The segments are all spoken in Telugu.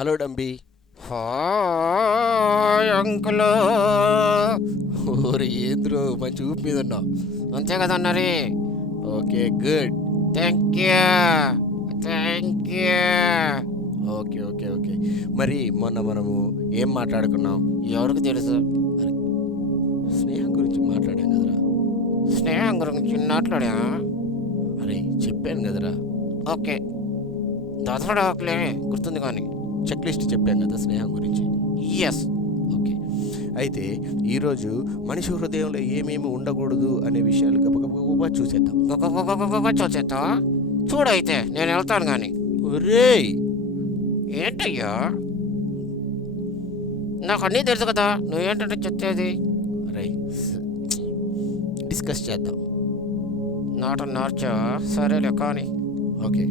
హలో డంబి. Hi uncle. ఓరి ఏంద్రో మంచి ఊపి మీద ఉన్నావు. అంతే కదా అన్నరి. Okay good. Thank you. Thank you. Okay okay okay మరి మొన్న మనము ఏం మాట్లాడుకున్నాం? ఎవరికి తెలుసు? అరే, స్నేహం గురించి మాట్లాడాం కదరా. స్నేహం గురించి మాట్లాడా? అరే చెప్పాను కదరా. ఓకే, దాదాపు ఓకే గుర్తుంది కానీ. చెక్ లిస్ట్ చెప్పాను కదా స్నేహం గురించి. ఎస్. ఓకే, అయితే ఈరోజు మనిషి హృదయంలో ఏమేమి ఉండకూడదు అనే విషయాలు గబగబా చూసేద్దాం. చూసేస్తా. చూడైతే నేను వెళ్తాను కానీ. ఒరేయ్, ఏంటయ్యా, నాకు అన్నీ తెలుసు కదా, నువ్వేంటంటే చెప్పేది? అరే డిస్కస్ చేద్దాం. నాట నార్చా సరేలే కానీ. ఓకే,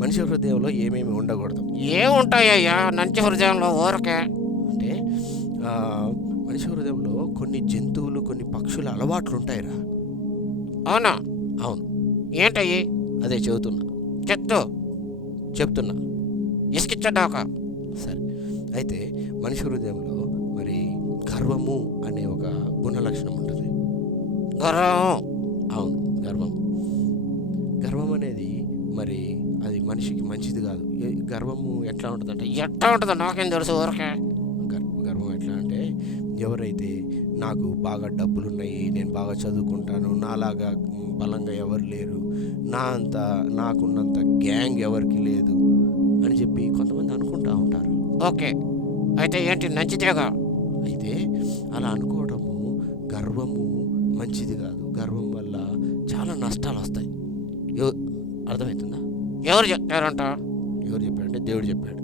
మనిషి హృదయంలో ఏమేమి ఉండకూడదు ఏముంటాయ్యా నంచి హృదయంలో ఊరకే? అంటే మనిషి హృదయంలో కొన్ని జంతువులు కొన్ని పక్షుల అలవాట్లు ఉంటాయిరా. అవునా? అవును, ఏంటయ్యి? అదే చెప్తున్నా. ఇసుకిచ్చడాక. సరే, అయితే మనిషి హృదయంలో మరి గర్వము అనే ఒక గుణ లక్షణం ఉంటుంది. గర్వం. అవును, గర్వం అనేది మరి అది మనిషికి మంచిది కాదు. గర్వము ఎట్లా ఉంటుందంటే ఎట్లా ఉంటుందో నాకేం తెలుసు ఊరకే. గర్వం ఎట్లా అంటే, ఎవరైతే నాకు బాగా డబ్బులున్నాయి, నేను బాగా చదువుకుంటాను, నాలాగా బలంగా ఎవరు లేరు, నాకున్నంత గ్యాంగ్ ఎవరికి లేదు అని చెప్పి కొంతమంది అనుకుంటూ ఉంటారు. ఓకే, అయితే ఏంటి నంచితేగా? అయితే అలా అనుకోవడము గర్వము మంచిది కాదు. గర్వం వల్ల చాలా నష్టాలు వస్తాయి. అర్థమవుతుందా? ఎవరు చెప్పారంట? ఎవరు చెప్పాడంటే దేవుడు చెప్పాడు.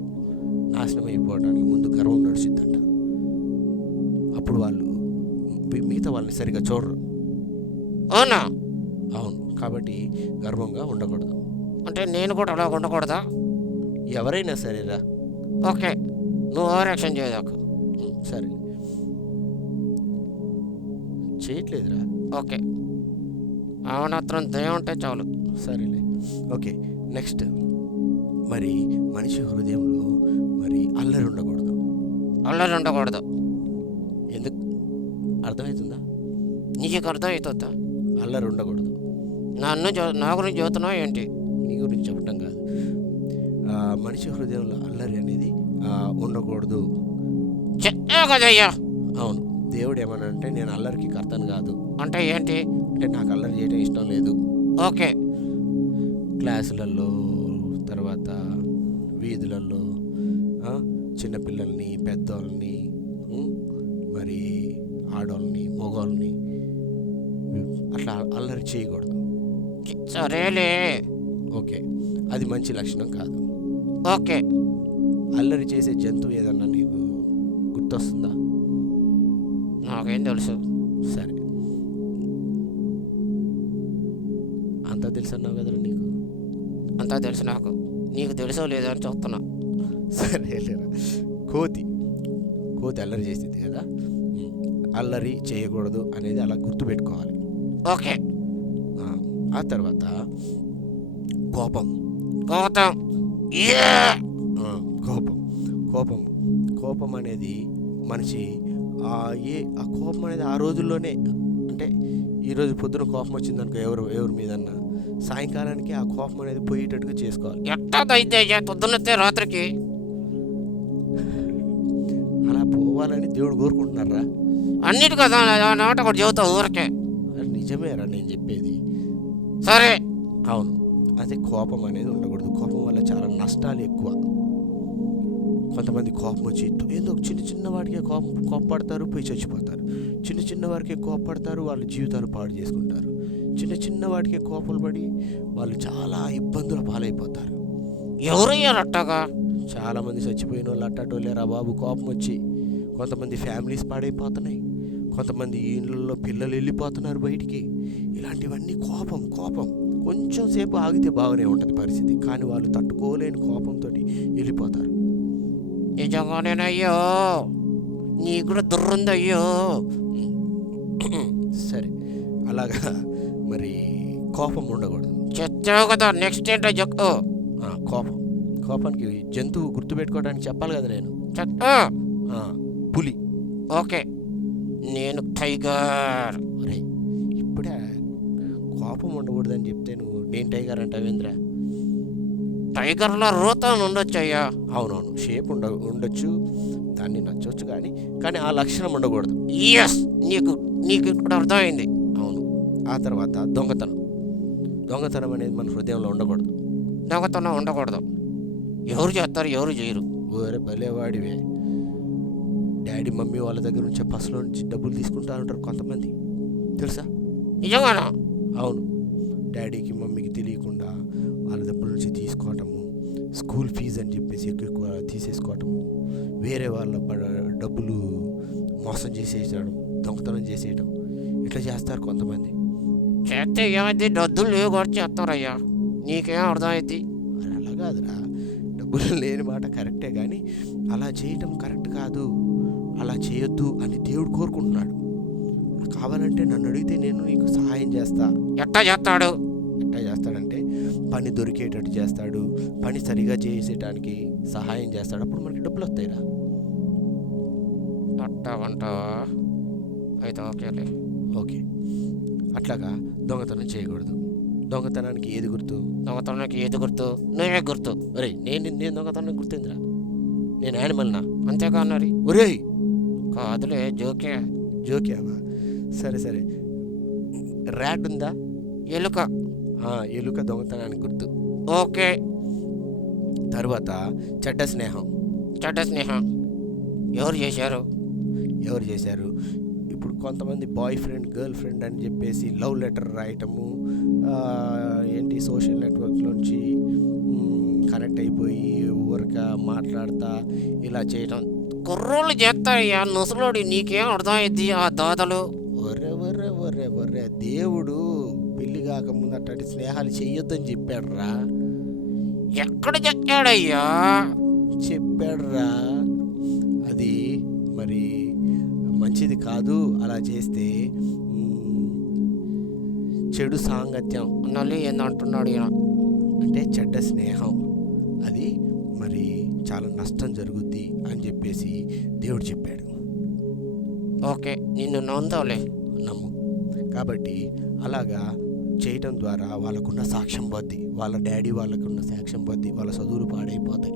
నాశనం అయిపోవడానికి ముందు గర్వం నడిచిద్దంట. అప్పుడు వాళ్ళు మిగతా వాళ్ళని సరిగా చూడరు. అవునా? అవును, కాబట్టి గర్వంగా ఉండకూడదు. అంటే నేను కూడా అలా ఉండకూడదా? ఎవరైనా సరేరా. ఓకే, నువ్వు ఓవర్ యాక్షన్ చేయదాకా. సరే, చేయట్లేదురా. ఓకే, అవనత్రం దయ ఉంటే చాలు. సరేలే. ఓకే, నెక్స్ట్ మరి మనిషి హృదయంలో మరి అల్లరి ఉండకూడదు. అల్లరి ఉండకూడదు. ఎందుకు? అర్థమవుతుందా? నీకు అర్థం అవుతుందా? అల్లరి ఉండకూడదు. నా గురించి చదువుతున్నావు ఏంటి? నీ గురించి చెప్పటం కాదు. మనిషి హృదయంలో అల్లరి అనేది ఉండకూడదు. చెప్పావు కదయ్యా. అవును, దేవుడు ఏమనంటే నేను అల్లరికి కర్తను కాదు. అంటే ఏంటి? అంటే నాకు అల్లరి చేయడం ఇష్టం లేదు. ఓకే, క్లాసులలో, తర్వాత వీధులలో చిన్నపిల్లల్ని, పెద్దోళ్ళని, మరి ఆడోళ్ళని, మగవాళ్ళని అట్లా అల్లరి చేయకూడదు. సరేలే. ఓకే, అది మంచి లక్షణం కాదు. ఓకే, అల్లరి చేసే జంతువు ఏదన్నా నీకు గుర్తొస్తుందా? నాకేం తెలుసు? సరే, అంతా తెలుసు అన్నావు కదరా నీకు. అంతా తెలుసు నాకు. నీకు తెలుసో లేదో అని చూస్తున్నా. సరే లేరా. కోతి అల్లరి చేసేది కదా. అల్లరి చేయకూడదు అనేది అలా గుర్తుపెట్టుకోవాలి. ఓకే, ఆ తర్వాత కోపం. కోపం అనేది మనిషి ఆ కోపం అనేది ఆ రోజుల్లోనే, అంటే ఈరోజు పొద్దున కోపం వచ్చిందనుకో ఎవరి మీదన్నా, సాయంకాలానికి ఆ కోపం అనేది పోయేటట్టుగా చేసుకోవాలి. ఎట్టాదయ్యా పొద్దున్నతే రాత్రికి? అలా పోవాలని దేవుడు కోరుకుంటున్నారా? అన్నిటి కదా నాట ఒకటి చెబుతావు ఊరకే. నిజమేరా నేను చెప్పేది. సరే. అవును, అదే కోపం అనేది ఉండకూడదు. కోపం వల్ల చాలా నష్టాలు ఎక్కువ. కొంతమంది కోపం వచ్చి ఏదో చిన్న వాటికే కోపపడతారు, పోయి చచ్చిపోతారు. చిన్న వారికే కోపపడతారు, వాళ్ళ జీవితాలు పాడు చేసుకుంటారు. చిన్న వాటికే కోపలు పడి వాళ్ళు చాలా ఇబ్బందుల పాలైపోతారు. ఎవరయ్యారు అట్టాగా? చాలామంది చచ్చిపోయిన వాళ్ళు అట్టాటోళ్ళేరా బాబు. కోపం వచ్చి కొంతమంది ఫ్యామిలీస్ పాడైపోతున్నాయి, కొంతమంది ఇళ్ళల్లో పిల్లలు వెళ్ళిపోతున్నారు బయటికి. ఇలాంటివన్నీ కోపం. కొంచెం సేపు ఆగితే బాగానే ఉంటుంది పరిస్థితి, కానీ వాళ్ళు తట్టుకోలేని కోపంతో వెళ్ళిపోతారు. నిజంగానేనయ్యో, నీకు కూడా దుర్రుందయ్యో. సరే, అలాగా మరి కోపం ఉండకూడదు. చెప్తావు కదా. నెక్స్ట్ ఏంటో చెప్పు. కోపానికి జంతువు గుర్తుపెట్టుకోవడానికి చెప్పాలి కదా నేను. చెట్టు. ఆ, పులి. ఓకే, నేను టైగర్. అరే ఇప్పుడే కోపం ఉండకూడదని చెప్తే నువ్వు నేను టైగర్ అంటావేంద్ర? టైగర్లో రూతం ఉండొచ్చయ్యా. అవునవును, షేప్ ఉండొచ్చు, దాన్ని నచ్చవచ్చు, కానీ ఆ లక్షణం ఉండకూడదు. ఎస్, నీకు ఇప్పుడు అర్థమైంది. అవును. ఆ తర్వాత దొంగతనం అనేది మన హృదయంలో ఉండకూడదు. దొంగతనం ఉండకూడదు. ఎవరు చేస్తారు, ఎవరు చేయరు. ఓరే భలేవాడివే. డాడీ మమ్మీ వాళ్ళ దగ్గర నుంచి పర్సులో నుంచి డబ్బులు తీసుకుంటా ఉంటారు కొంతమంది, తెలుసా? నిజంగానా? అవును. డాడీకి మమ్మీకి తెలియకుండా వాళ్ళ డబ్బుల నుంచి తీసుకోవటము, స్కూల్ ఫీజు అని చెప్పేసి ఎక్కువ తీసేసుకోవటము, వేరే వాళ్ళ డబ్బులు మోసం చేసేయడం, దొంగతనం చేసేయడం, ఇట్లా చేస్తారు కొంతమంది. చేస్తే ఏమైంది? డబ్బులు లేవు కూడా చేస్తారయ్యా. నీకేం అర్థమైంది? అలా కాదురా, డబ్బులు లేని మాట కరెక్టే, కానీ అలా చేయటం కరెక్ట్ కాదు, అలా చేయొద్దు అని దేవుడు కోరుకుంటున్నాడు. కావాలంటే నన్ను అడిగితే నేను నీకు సహాయం చేస్తా. ఎట్టా చేస్తాడు? ఎట్లా చేస్తాడంటే పని దొరికేటట్టు చేస్తాడు, పని సరిగా చేసేటానికి సహాయం చేస్తాడు, అప్పుడు మనకి డబ్బులు వస్తాయిరా. అట్టా అంటావా? అయితే ఓకేలే. ఓకే. అట్లాగా దొంగతనం చేయకూడదు. దొంగతనానికి ఏది గుర్తు? దొంగతనానికి ఏది గుర్తు? నువ్వే గుర్తు. ఒరే నేను దొంగతనానికి గుర్తుందిరా, నేను యానిమల్నా? అంతేగా అన్నది. ఒరే కాదులే, జోకే. జోక్యావా? సరే, ర్యాట్ ఉందా? ఎలుక. ఎలుక దొంగతనానికి గుర్తు. ఓకే. తర్వాత చెడ్డ స్నేహం. ఎవరు చేశారు? ఇప్పుడు కొంతమంది బాయ్ ఫ్రెండ్ గర్ల్ ఫ్రెండ్ అని చెప్పేసి లవ్ లెటర్ రాయటము, ఏంటి సోషల్ నెట్వర్క్లోంచి కనెక్ట్ అయిపోయి ఊరక మాట్లాడతా ఇలా చేయటం. కుర్రోళ్ళు చేస్తారయ్యా, ముసలోడి నీకేం అర్థమైంది? ఆ దాదలు. ఒర్రే దేవుడు పెళ్లి కాకముందు అట్లాంటి స్నేహాలు చెయ్యొద్దని చెప్పాడురా. ఎక్కడ చెప్పాడయ్యా? చెప్పాడురా. అది మరి మంచిది కాదు, అలా చేస్తే చెడు సాంగత్యం. నల్లి ఏందంటున్నాడు ఈయన? అంటే చెడ్డ స్నేహం, అది మరి చాలా నష్టం జరుగుద్ది అని చెప్పేసి దేవుడు చెప్పాడు. ఓకే, నిన్ను నమ్ముతావులే. నమ్ము. కాబట్టి అలాగా చేయటం ద్వారా వాళ్ళకున్న సాక్ష్యం పోద్ది, వాళ్ళ డాడీ వాళ్ళకున్న సాక్ష్యం పోద్ది, వాళ్ళ చదువులు పాడైపోతాయి.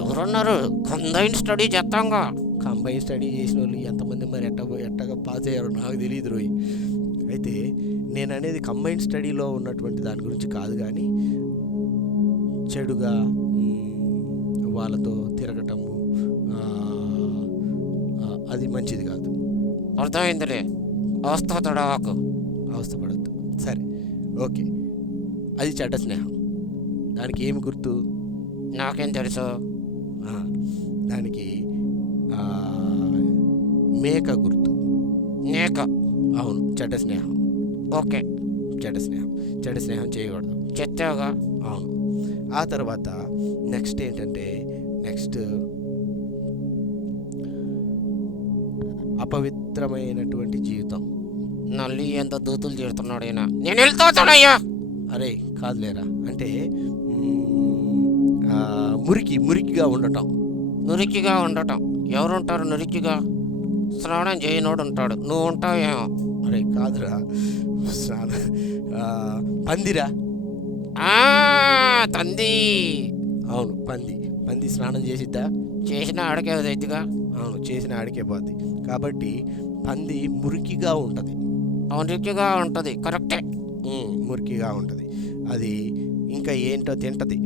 ఎవరున్నారు? కంబైన్ స్టడీ చేస్తాంగా. కంబైన్ స్టడీ చేసిన వాళ్ళు ఎంతమంది మరి ఎట్టగా పాస్ అయ్యారో నాకు తెలియదు రోయ్. అయితే నేను అనేది కంబైన్ స్టడీలో ఉన్నటువంటి దాని గురించి కాదు, కానీ చెడుగా వాళ్ళతో తిరగటము అది మంచిది కాదు. అర్థమైందిలే, అవస్థపడద్దు. సరే, ఓకే. అది చెడ్డ స్నేహం. దానికి ఏమి గుర్తు? నాకేం తెలుసు? దానికి మేక గుర్తు. మేక. అవును, చెడ్డ స్నేహం. ఓకే. చెడ్డ స్నేహం చేయకూడదు. చెత్తాగా. అవును. ఆ తర్వాత నెక్స్ట్ అపవిత్రమైనటువంటి జీవితం. నల్లి ఎంత దూతులు చేస్తున్నాడు ఈయన. నేను వెళ్తానయ్యా. అరే కాదులేరా, అంటే మురికిగా ఉండటం. నురికిగా ఉండటం. ఎవరుంటారు నురికిగా? స్నానం చేయనోడు ఉంటాడు. నువ్వు ఉంటావేమో. అరే కాదురా, పందిరా. తంది. అవును, పంది స్నానం చేసిద్దా? చేసిన ఆడకే అవుతుందిగా. అవును, చేసిన ఆడికే పోద్ది. కాబట్టి పంది మురికిగా ఉంటుంది. మురికిగా ఉంటుంది, కరెక్టే. మురికిగా ఉంటుంది. అది ఇంకా ఏంటో తింటది,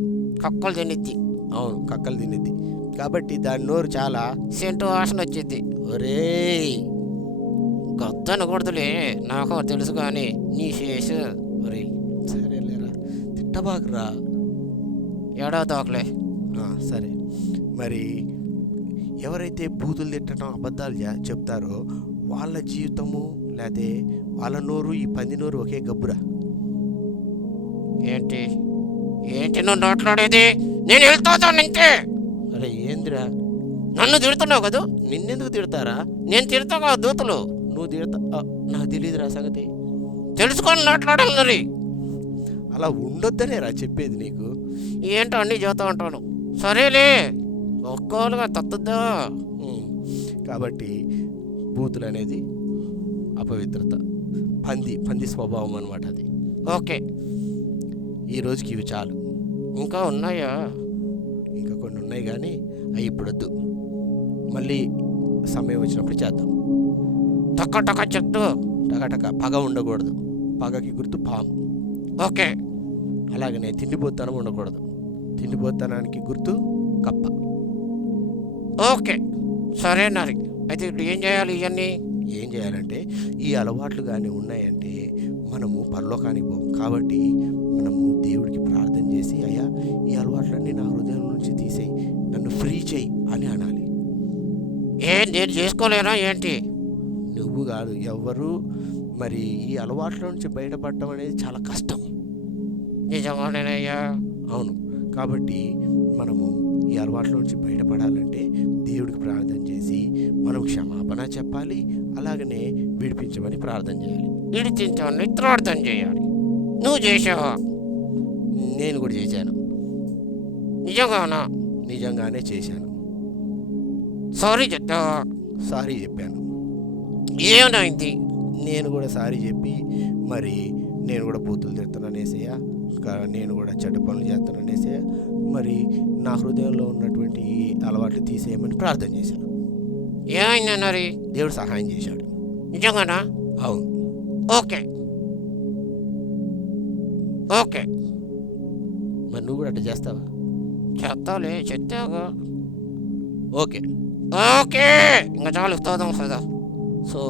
కక్కలు తినిద్ది. అవును, కక్కలు తినిద్ది. కాబట్టి దాని నోరు చాలా సెంటు వాసన వచ్చింది. ఒరే గద్దనకూడదులే, నాకు తెలుసు కానీ నీ ఫేస్. ఒరే సరేలేరా, తిట్టబాకురా. ఏడో తాకలే. సరే, మరి ఎవరైతే బూతులు తిట్టడం అబద్ధాలు చెప్తారో వాళ్ళ జీవితము లేకపోతే వాళ్ళ నోరు ఈ పంది నోరు ఒకే గబ్బురా. ఏంటి నువ్వు మాట్లాడేది? నేను వెళ్తాను ఇంతే. అరే ఏందిరా, నన్ను తిడుతున్నావు కదా? నిన్నెందుకు తిడతారా? నేను తిడతాగా దూతలు. నువ్వు తిడతా? నాకు తెలియదురా సంగతి. తెలుసుకొని మాట్లాడాలి మరి. అలా ఉండొద్దనేరా చెప్పేది నీకు. ఏంటో అన్నీ చేస్తూ ఉంటాను. సరేలే ఒక్కోలుగా తత్తుద్దా. ఉమ్. కాబట్టి బూతులు అనేది అపవిత్రత, పంది స్వభావం అనమాట అది. ఓకే, ఈ రోజుకి ఇవి చాలు. ఇంకా ఉన్నాయా? ఇంకా కొన్ని ఉన్నాయి కానీ అవి ఇప్పుడు వద్దు, మళ్ళీ సమయం వచ్చినప్పుడు చేద్దాం. టక్క టక్క చెట్టు. టకటక పగ ఉండకూడదు, పగకి గుర్తు పాము. ఓకే అలాగనే తిండిపోతనం ఉండకూడదు, తిండిపోతనానికి గుర్తు కప్ప. ఓకే సరే నరి. అయితే ఇప్పుడు ఏం చేయాలి ఇవన్నీ? ఏం చేయాలంటే ఈ అలవాట్లు కానీ ఉన్నాయంటే మనము పరలోకానికి పోం. కాబట్టి మనము దేవుడికి ప్రార్థన చేసి, అయ్యా ఈ అలవాట్లన్నీ నా హృదయం నుంచి తీసేయి, నన్ను ఫ్రీ చేయి అని అనాలి. నేను చేసుకోలేనా ఏంటి? నువ్వు కాదు, ఎవ్వరు. మరి ఈ అలవాట్ల నుంచి బయటపడటం అనేది చాలా కష్టం. నిజంగానేనయ్యా. అవును. కాబట్టి మనము ఈ అలవాట్ల నుంచి బయటపడాలంటే దేవుడికి ప్రార్థన చేసి మనం క్షమాపణ చెప్పాలి, అలాగనే విడిపించమని ప్రార్థన చేయాలి. ఇడిచించమని ప్రార్థన చేయాలి. నువ్వు చేసావా? నేను కూడా చేశాను, నిజంగానా? నిజంగానే చేశాను. సారీ చెప్తావా? సారీ చెప్పాను. ఏమైంది? నేను కూడా సారీ చెప్పి, మరి నేను కూడా బూతులు తిడుతున్నాను ఏసయ్య, నేను కూడా చెడ్డ పనులు చేస్తున్నాను ఏసయ్య, మరి నా హృదయంలో ఉన్నటువంటి అలవాట్లు తీసేయమని ప్రార్థన చేశాను. ఏమైంది నరి? దేవుడు సహాయం చేశాడు. నిజంగానా? అవును. ఓకే ఓకే మరి నువ్వు కూడా అట్లా చేస్తావా? చెప్తాలే, చెప్తాగా. ఓకే. ఓకే ఇంకా చాలు, స్తోత్రం సదా. సో